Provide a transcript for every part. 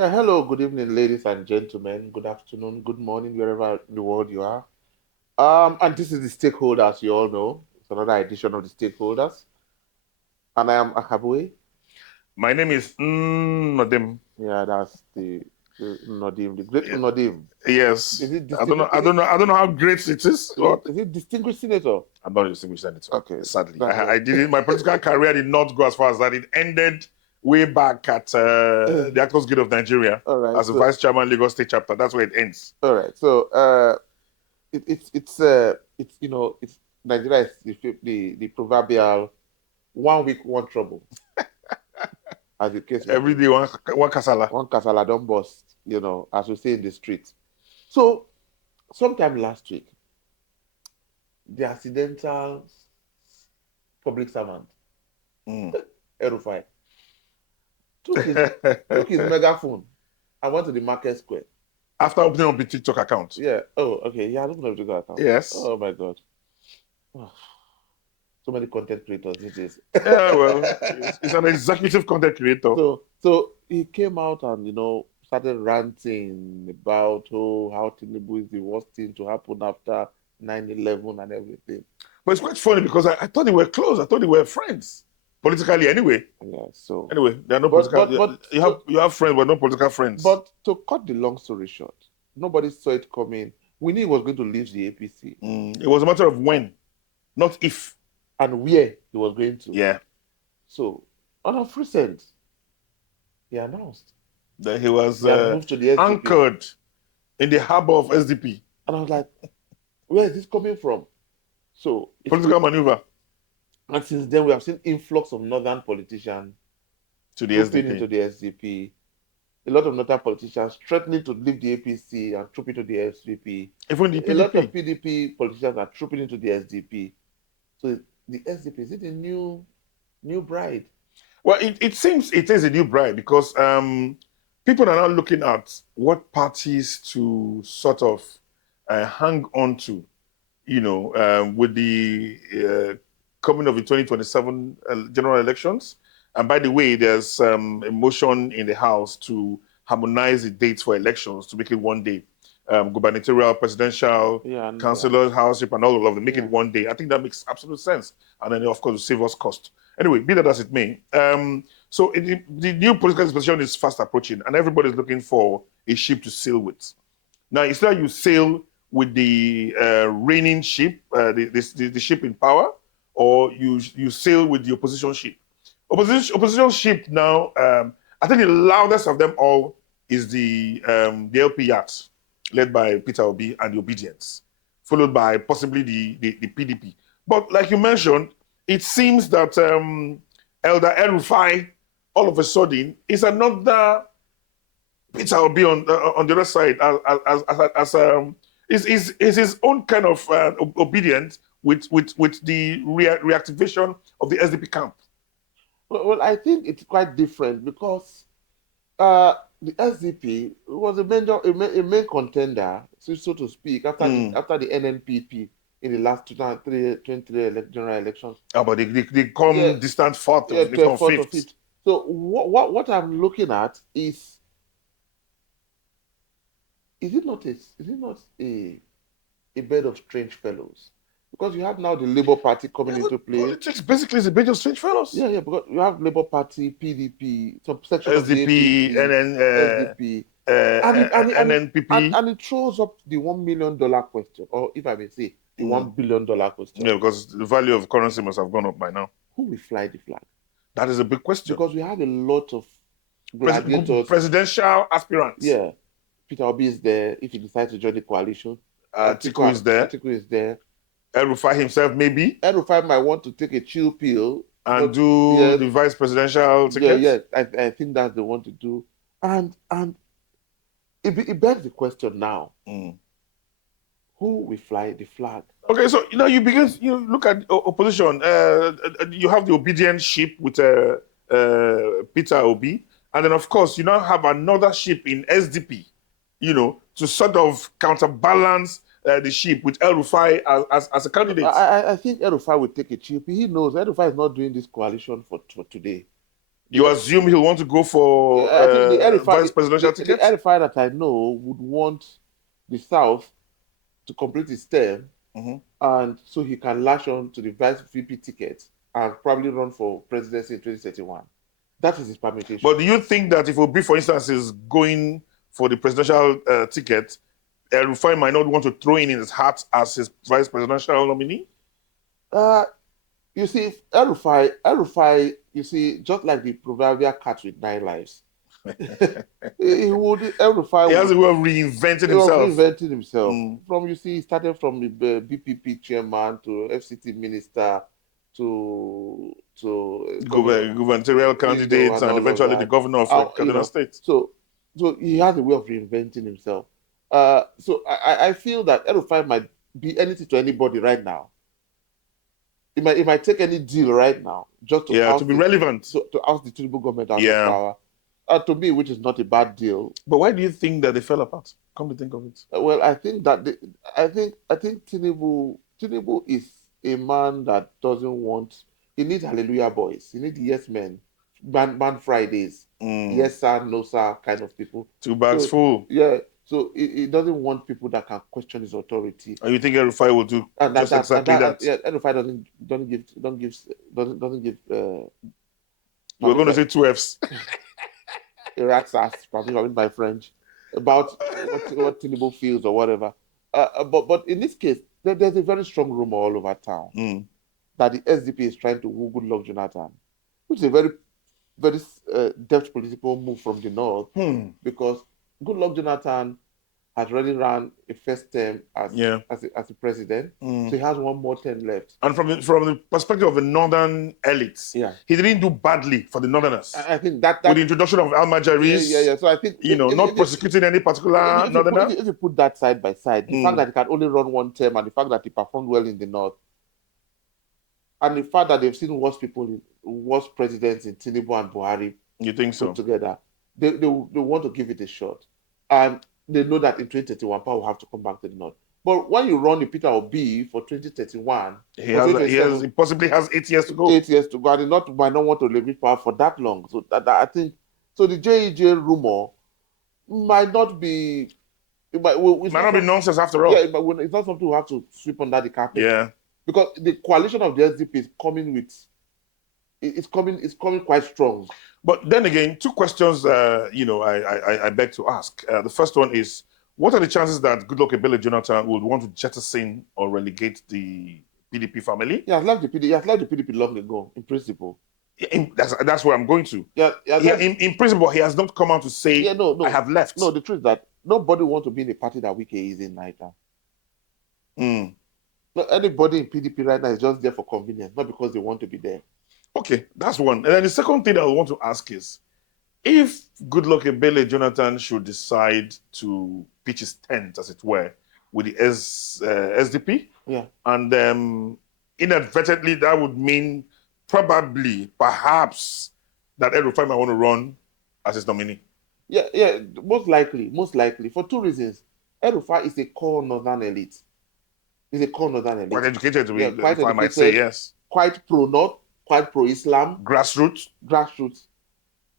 Yeah, hello, good evening, ladies and gentlemen. Good afternoon, good morning, wherever in the world you are. And this is the Stakeholders, you all know. It's another edition of the Stakeholders. And I am Akabwe. My name is Nadim. Yeah, that's the Nodim, the great Nodim. Yes. Is it I don't know. distinguished? I don't know. I don't know how great it is. But Is it distinguished senator? I'm not a distinguished senator. Okay, Sadly, that's I all. didn't. My political career did not go as far as that. It ended way back at the Actors Guild of Nigeria All right, as a vice chairman, Lagos State chapter. That's where it ends. all right. So, it's it's Nigeria is the proverbial 1 week, one trouble, as the case may Every be. day one kasala. One casala don't bust, as we say in the street. So, sometime last week, the accidental public servant, Erufai, took his megaphone and went to the market square. After opening up the TikTok account. Yeah. Oh, okay. Yeah, I don't know the TikTok account. Yes. Oh my God. So many content creators these days. Yeah, well, it's an executive content creator. So he came out and started ranting about how Tinubu is the worst thing to happen after 9/11 and everything. But it's quite funny because I thought they were close. I thought they were friends. Politically, anyway. Yeah, so anyway, there are no political. You have friends, but no political friends. But to cut the long story short, nobody saw it coming. We knew he was going to leave the APC. It was a matter of when, not if, and where he was going to. Yeah. So on a recent, he announced that he was moved to the SDP. Anchored in the harbor of SDP. And I was like, where is this coming from? So political maneuver. And since then, we have seen influx of northern politicians to the SDP. into the SDP. A lot of northern politicians threatening to leave the APC and troop into the SDP. Even the PDP. A lot of PDP politicians are trooping into the SDP. So the SDP, is it a new bride? Well, it seems it is a new bride because people are now looking at what parties to sort of hang on to, with the coming of the 2027 general elections. And by the way, there's a motion in the House to harmonize the dates for elections to make it one day. Gubernatorial, presidential, councillors, houseship, and all of them, make it one day. I think that makes absolute sense. And then, of course, save us cost. Anyway, be that as it may. So the new political dispensation is fast approaching, and everybody's looking for a ship to sail with. Now, instead you sail with the reigning ship, the ship in power, or you sail with the opposition ship. Opposition ship now, I think the loudest of them all is the LP yacht, led by Peter Obi and the Obedience, followed by possibly the PDP. But like you mentioned, it seems that Elder El-Rufai, all of a sudden, is another Peter Obi on the other side, is his own kind of obedience with the reactivation of the SDP camp. Well, I think it's quite different because the SDP was a main contender, so to speak, after the NNPP in the last 2023 general elections. Oh, but they come distant fourth, they come fifth. So what I'm looking at is it not a bed of strange fellows? Because you have now the Labour Party coming into play. Politics basically is a bed of strange fellows. Yeah, because you have Labour Party, PDP, some section SDP, of the SDP, NNPP. and it throws up the $1 million question, or if I may say, the $1 billion question. Yeah, because the value of currency must have gone up by now. Who will fly the flag? That is a big question. Because we have a lot of presidential aspirants. Yeah. Peter Obi is there if he decides to join the coalition. Atiku is there. Atiku is there. El-Rufai himself, maybe. El-Rufai might want to take a chill pill and do the vice presidential ticket. Yeah, I think that's the one to do. And it begs the question now: who will fly the flag? Okay, so you look at opposition. You have the obedient ship with Peter Obi, and then of course you now have another ship in SDP. To sort of counterbalance the ship with El-Rufai as a candidate. I think El-Rufai will take a chip. He knows El-Rufai is not doing this coalition for today. You assume he'll want to go for I think the vice presidential the ticket? El-Rufai that I know would want the South to complete his term, and so he can lash on to the vice VP ticket and probably run for presidency in 2031. That is his permutation. But do you think that if Obi, for instance, is going for the presidential ticket, El-Rufai might not want to throw in his hat as his vice presidential nominee? You see, El-Rufai, you see, just like the proverbial cat with 9 lives, El-Rufai He has would a way of reinventing he was himself. reinventing himself. From, you see, he started from the BPP chairman to FCT minister to Gubernatorial candidates and eventually the governor of Kaduna State. So he has a way of reinventing himself. So I feel that El-Rufai might be anything to anybody right now. It might take any deal right now just to be relevant. To oust the Tinubu government out of power. To me, which is not a bad deal. But why do you think that they fell apart? Come to think of it. Well, I think that I think Tinubu is a man that doesn't want. He needs hallelujah boys. He needs yes men, man Fridays, yes sir, no sir kind of people. 2 bags full. Yeah. So he doesn't want people that can question his authority. And you think El-Rufai will do exactly that? Yeah, El-Rufai doesn't give. We're going to say 2 Fs. A rat's ass, probably my French, about what Tinubu feels or whatever. But in this case, there's a very strong rumor all over town that the SDP is trying to woo Goodluck Jonathan, which is a very, very deft political move from the north, because Goodluck Jonathan has already run a first term as a president, so he has 1 more term left. And from the perspective of the northern elites, he didn't do badly for the northerners. I think that with the introduction of Al-Majaris, So I think not prosecuting any particular northerner. If you put that side by side, the fact that he can only run 1 term and the fact that he performed well in the north, and the fact that they've seen worse presidents in Tinubu and Buhari, you think so? Put together, they want to give it a shot, and they know that in 2031 power will have to come back to the north. But when you run a Peter Obi for 2031, he possibly has 8 years to go. 8 years to go, and the north might not want to leave power for that long. So I think the JEJ rumor might not be. It might not be nonsense after all. Yeah, it's not something we have to sweep under the carpet. Yeah. Because the coalition of the SDP is coming with. It's coming quite strong. But then again, 2 questions. I beg to ask. The first one is, what are the chances that Goodluck Ebele Jonathan would want to jettison or relegate the PDP family? He has left the PDP long ago, in principle. That's where I'm going to. In principle, he has not come out to say, I have left. No, the truth is that nobody wants to be in a party that Wike is in right now. No, anybody in PDP right now is just there for convenience, not because they want to be there. Okay, that's one. And then the second thing I want to ask is, if Goodluck Ebele Jonathan should decide to pitch his tent, as it were, with the SDP, and inadvertently that would mean perhaps, that El-Rufai might want to run as his nominee. Yeah, most likely, for 2 reasons. El-Rufai is a core northern elite. He's a core northern elite. Quite educated, if I might say, yes. Quite pro-North, quite pro-Islam. Grassroots.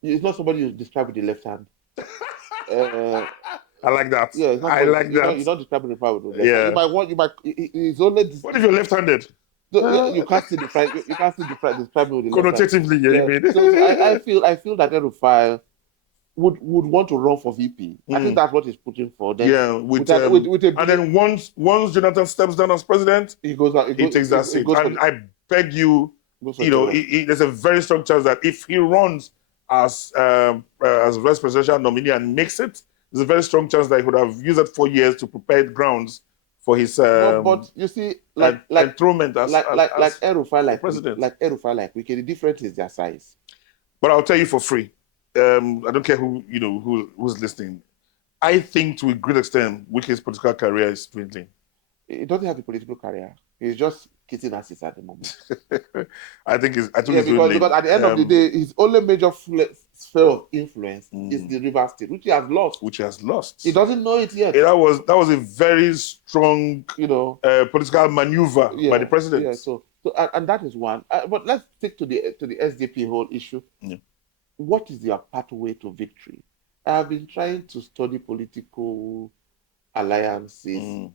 It's not somebody you describe with the left hand. I like that. Yeah, I like that. You're not describing the power with the left hand. You might. It's only. What if you're left-handed? You can't see describe me with the left hand. Connotatively, you mean? So I feel that El-Rufai would want to run for VP. I think that's what he's putting for. Then, and then once Jonathan steps down as president, he takes that seat. And I beg you, there's a very strong chance that if he runs as vice presidential nominee and makes it, there's a very strong chance that he would have used that 4 years to prepare grounds for his but you see, enthronement as El-Rufai, like president. Like El-Rufai, like Wike, the difference is their size. But I'll tell you for free. I don't care who's listening. I think to a great extent, Wike's political career is dwindling. He doesn't have a political career. He's just kissing asses at the moment. I think it's because at the end of the day, his only major sphere of influence is the River State, which he has lost. He doesn't know it yet. That was a very strong, political maneuver by the president. Yeah. So and that is one. But let's stick to the SDP whole issue. Yeah. what is your pathway to victory? I have been trying to study political alliances,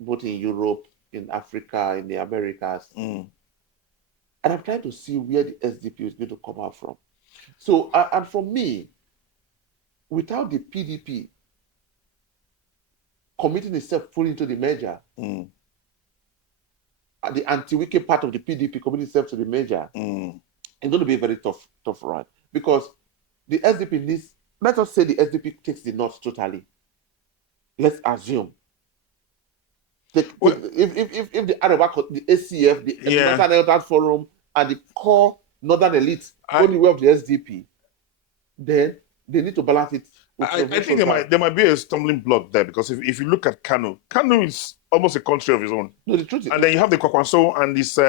both in Europe, in Africa, in the Americas, and I'm trying to see where the SDP is going to come out from. So, and for me, without the PDP committing itself fully into the merger, the anti-Wike part of the PDP committing itself to the merger, it's going to be a very tough run, because the SDP needs, let us say the SDP takes the North totally. Let's assume. If the Arewa, the ACF, the Northern Elders Forum, and the core Northern elites go the way of the SDP, then they need to balance it. I think there might be a stumbling block there, because if you look at Kano is almost a country of its own. No, the truth is, and then you have the Kwakwanso and this the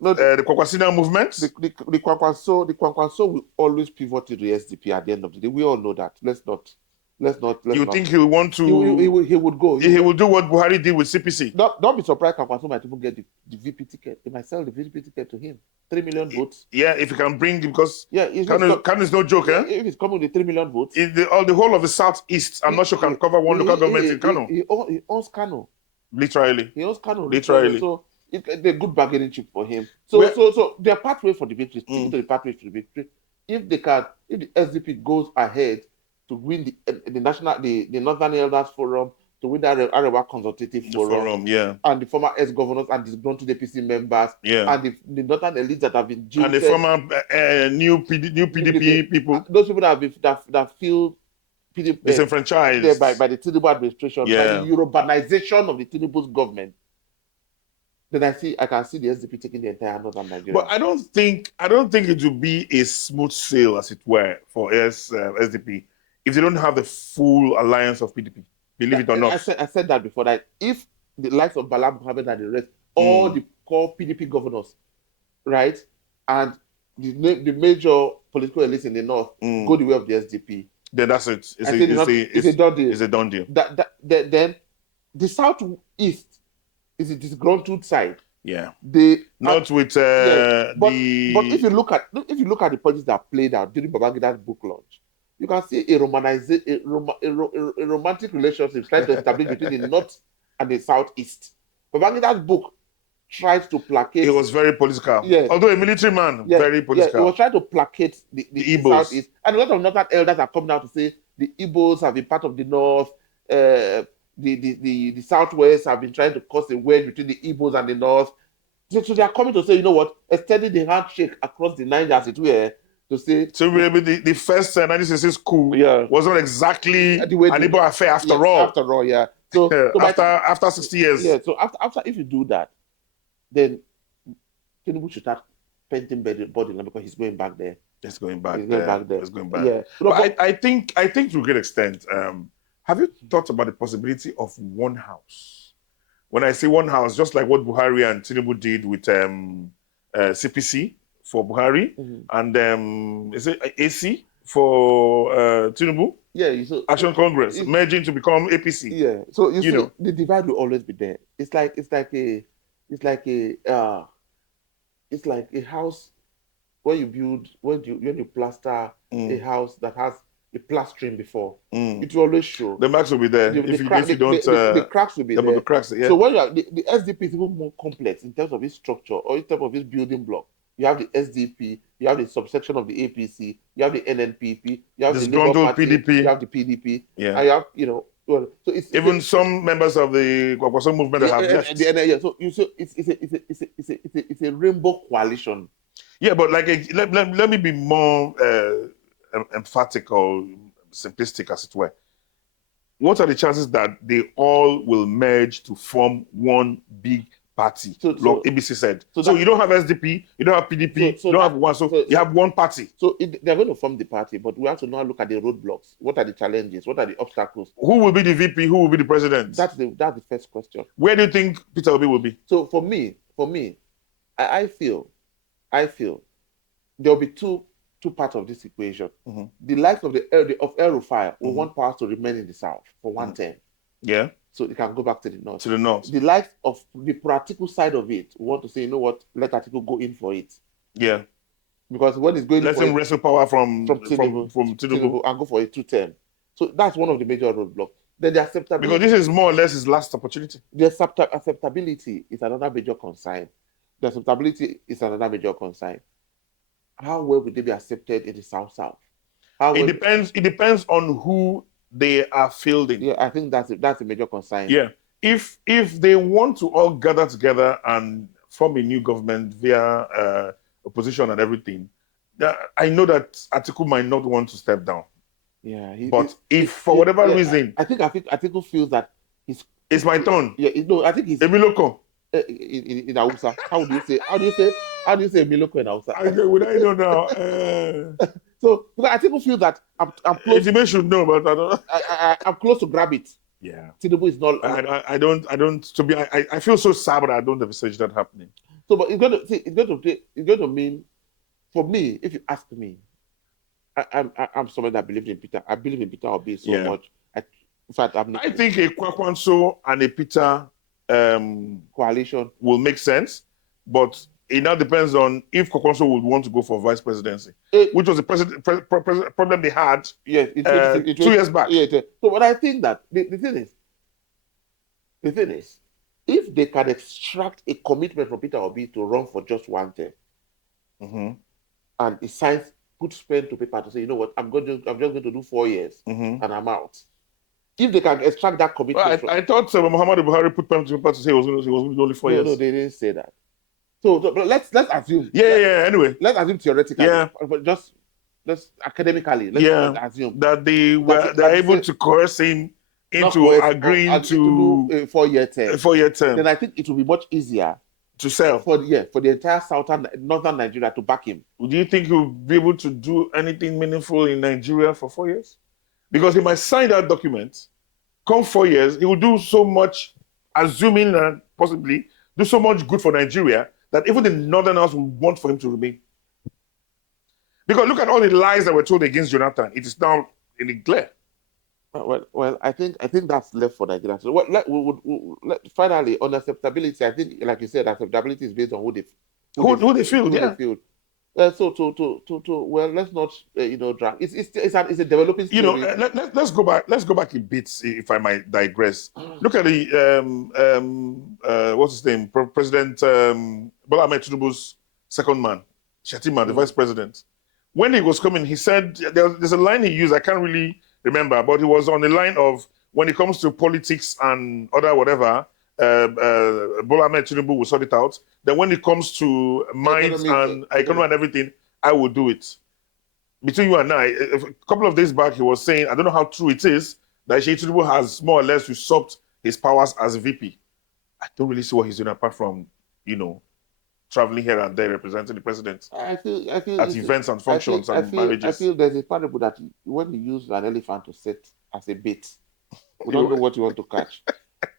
Kwakwasina movement. The Kwakwanso will always pivot to the SDP at the end of the day. We all know that. Let's not. You think he'll want to? He would go. He will do what Buhari did with CPC. Don't be surprised. Kwakwanso might even get the VP ticket. They might sell the VP ticket to him. 3 million votes. Yeah, if he can bring, because Kano is no joke. If he's coming with 3 million votes, the whole of the southeast, I'm not sure can cover one local government in Kano. He owns Kano. Literally. He owns Kano. Literally. So it's a good bargaining chip for him. So their pathway for the victory, sticking to the pathway for the victory. If the SDP goes ahead to win the Northern Elders Forum, to win the Arewa Consultative Forum, and the former ex-governors and disgruntled APC members, and the Northern elites that have been jilted, and the former new PDP people, those people that feel disenfranchised by the Tinubu administration, by the Eurobanization of the Tinubu's government, then I can see the SDP taking the entire northern Nigeria. But I don't think it will be a smooth sail, as it were, for SDP if they don't have the full alliance of PDP. Believe it or not. I said that before, that if the likes of Bala Mohammed and the rest, all the core PDP governors, right, and the major political elites in the north go the way of the SDP, then that's it. It's a done deal. It's a done deal. Then the southeast is a disgruntled side. Yeah. But if you look at the politics that played out during Babangida's book launch, you can see a romantic relationship trying to establish between the north and the southeast. Babangida's book tried to placate. It was very political. Yes. Although a military man, very political. He was trying to placate the Igbos. southeast. And a lot of northern elders are coming out to say the Igbos have been part of the north. The southwest have been trying to cause a wedge between the Igbos and the north. So they are coming to say, you know what, extending the handshake across the Niger, as it were, to say. So maybe the first 1966 coup was not exactly an Igbo affair after all. After all, yeah. So after 60 years. Yeah. So after if you do that, then Tinubu should start painting body because he's going back there. He's going back. Yeah. But I think to a great extent, have you thought about the possibility of one house? When I say one house, just like what Buhari and Tinubu did with CPC for Buhari, and is it AC for Tinubu? Yeah, Action Congress merging to become APC. Yeah, so you see, the divide will always be there. It's like a house when you plaster a house that has a plastering before. It will always show. The marks will be there. If you don't, the cracks will be there. The cracks, yeah. So when the SDP is even more complex in terms of its structure or in terms of its building block. You have the SDP, you have the subsection of the APC, you have the NNPP, you have the Labour Party, PDP. you have the PDP, and you have, so it's even some members of the Kwakwaso movement have left. So it's a rainbow coalition. Yeah, but like let me be more emphatic or simplistic, as it were. What are the chances that they all will merge to form one big party? Like ABC said. So you don't have SDP, you don't have PDP, you don't have one. So you have one party. So they're going to form the party, but we have to now look at the roadblocks. What are the challenges? What are the obstacles? Who will be the VP? Who will be the president? That's the first question. Where do you think Peter Obi will be? So for me, I feel there will be two parts of this equation. The likes of El Rufai will want power to remain in the south for one term. Yeah. So they can go back to the north. The likes of the practical side of it want to say, you know what, let Atiku go in for it. Yeah. because when he's going Let for him it wrestle power from Tinubu Tinubu. and go for a 2-term. So that's one of the major roadblocks. Then the Because acceptability, this is more or less his last opportunity. acceptability is another major concern. The acceptability is another major concern. How well will they be accepted in the South? How It well? depends. It depends on who they are fielding. Yeah, I think that's a major concern. Yeah. If they want to all gather together and form a new government via opposition and everything, I know that Atiku might not want to step down. Yeah, But if for whatever reason, I think Atiku feels that he's. it's my turn. Yeah, no, I think he's Emiloko. in Hausa. How do you say? Miloko in Hausa? Would I know now? So because Atiku feels that I'm close. Ejime should know, but I don't. I'm close to grab it. Yeah. Tinubu is not. I don't. To be, I feel so sad, but I don't envisage that happening. So, but it's going to mean, for me, if you ask me, I'm someone that believes in Peter. I believe in Peter Obi so much. In fact, I think a Kwakwanso and a Peter coalition will make sense, but it now depends on if Kwakwanso would want to go for vice presidency, which was the problem they had 2 years back. Yeah, so, but I think that the thing is, if they can extract a commitment from Peter Obi to run for just one term, and he signs, puts pen to paper to say, you know what, I'm just going to do 4 years, and I'm out. If they can extract that commitment, I thought Muhammadu Buhari put pen to paper to say he was going to do only 4 years. No, they didn't say that. So but let's assume. Yeah. Anyway, let's assume theoretically. Yeah. But just academically, let's assume that they're able to coerce him into agreeing to do a 4-year term. 4-year term. Then I think it will be much easier to sell for the entire northern Nigeria to back him. Do you think he'll be able to do anything meaningful in Nigeria for 4 years? Because he might sign that document, come 4 years, he will do so much, assuming and possibly do so much good for Nigeria that even the Northerners will want for him to remain. Because look at all the lies that were told against Jonathan. It is now in the glare. Well, I think that's left for Nigeria. So finally, on acceptability, I think, like you said, acceptability is based on who they feel. They feel. So well, let's not drag. It's a developing story. Let's go back. Let's go back a bit, if I might digress. Look at the what's his name, President Bola Ahmed Tinubu's second man, Shettima, the vice president. When he was coming, he said there's a line he used. I can't really remember, but he was on the line of, when it comes to politics and other whatever, Bola Ahmed Tinubu will sort it out. Then when it comes to minds and economy and everything, I will do it. Between you and I, a couple of days back, he was saying, I don't know how true it is, that Tinubu has more or less usurped his powers as a VP. I don't really see what he's doing apart from, traveling here and there representing the president. I feel at events and functions and marriages. I feel there's a parable that when you use an elephant to set as a bait, we don't know what you want to catch.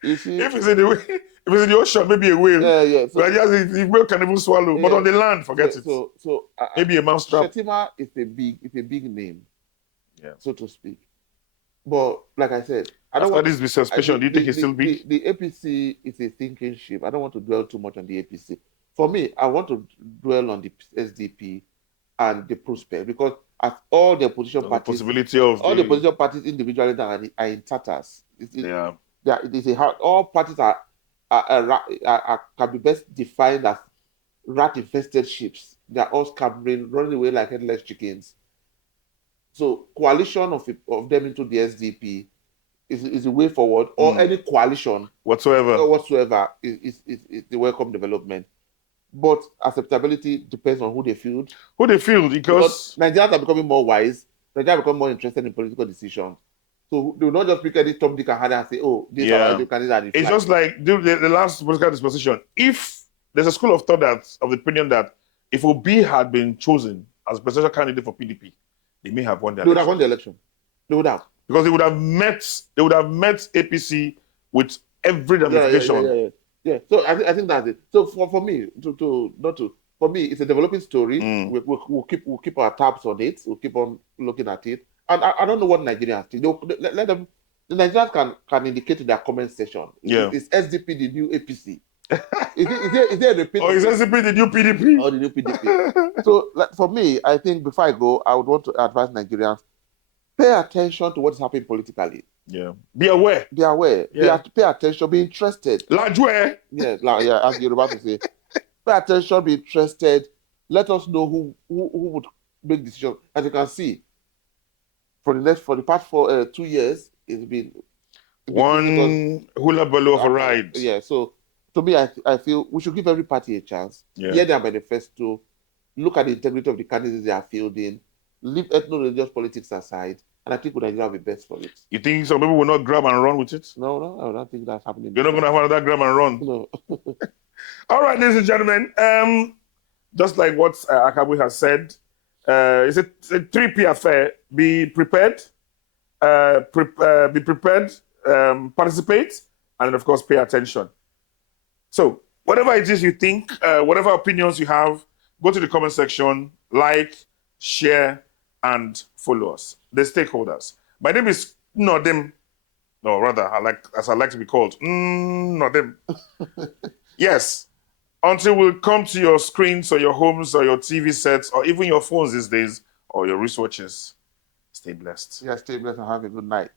You see, if it's in the ocean, maybe a whale. Yeah. So, but the whale can even swallow. But on the land, forget it. So maybe a mousetrap. Shettima is a big name, so to speak. But like I said, after this be suspension, do you think he still big? The APC is a sinking ship. I don't want to dwell too much on the APC. For me, I want to dwell on the SDP and the prospect, because as all the opposition parties, the opposition parties individually are in tatters. All parties can be best defined as rat-infested ships. They are all scampering, running away like headless chickens. So coalition of them into the SDP is a way forward, or any coalition whatsoever is the welcome development. But acceptability depends on who they field. Because Nigerians are becoming more wise. Nigerians are becoming more interested in political decisions. So they will not just pick any Tom, Dick, and Harry and say, "Oh, this is our candidate." It's just like the last political disposition. If there's a school of thought of the opinion that if Obi had been chosen as a presidential candidate for PDP, they may have won the election. They would have won the election. They would have, because they would have met APC with every ramification. Yeah, so I think that's it. So for me, for me, it's a developing story. We'll keep our tabs on it. We'll keep on looking at it. And I don't know what Nigerians think. Let them. The Nigerians can indicate in their comment section. Yeah. Is SDP the new APC? Is there a repeat Or of is it? SDP the new PDP? Or the new PDP? So, like, for me, I think before I go, I would want to advise Nigerians, pay attention to what's happening politically. Yeah. Be aware. Be aware. Yeah. Pay attention. Be interested. Lajwe. Yeah, yeah, as you're about to say. Pay attention. Be interested. Let us know who would make decisions. As you can see, for the past 2 years, it's been One hula baloo of a after, ride. yeah. So to me, I feel we should give every party a chance. Yeah. Hear their manifesto. Look at the integrity of the candidates they are fielding. Leave ethno-religious politics aside, and I think Nigeria will be best for it. You think some people will not grab and run with it? No, I don't think that's happening. You're not going to have another grab and run? No. All right, ladies and gentlemen. Just like what Akabu has said, it's a 3P affair. Be prepared, participate, and then, of course, pay attention. So, whatever it is you think, whatever opinions you have, go to the comment section, like, share, and follow us, the stakeholders. My name is Nodim. No, rather, as I like to be called, Nodim. Yes. Until we'll come to your screens or your homes or your TV sets or even your phones these days or your wristwatches. Stay blessed. Yeah, stay blessed and have a good night.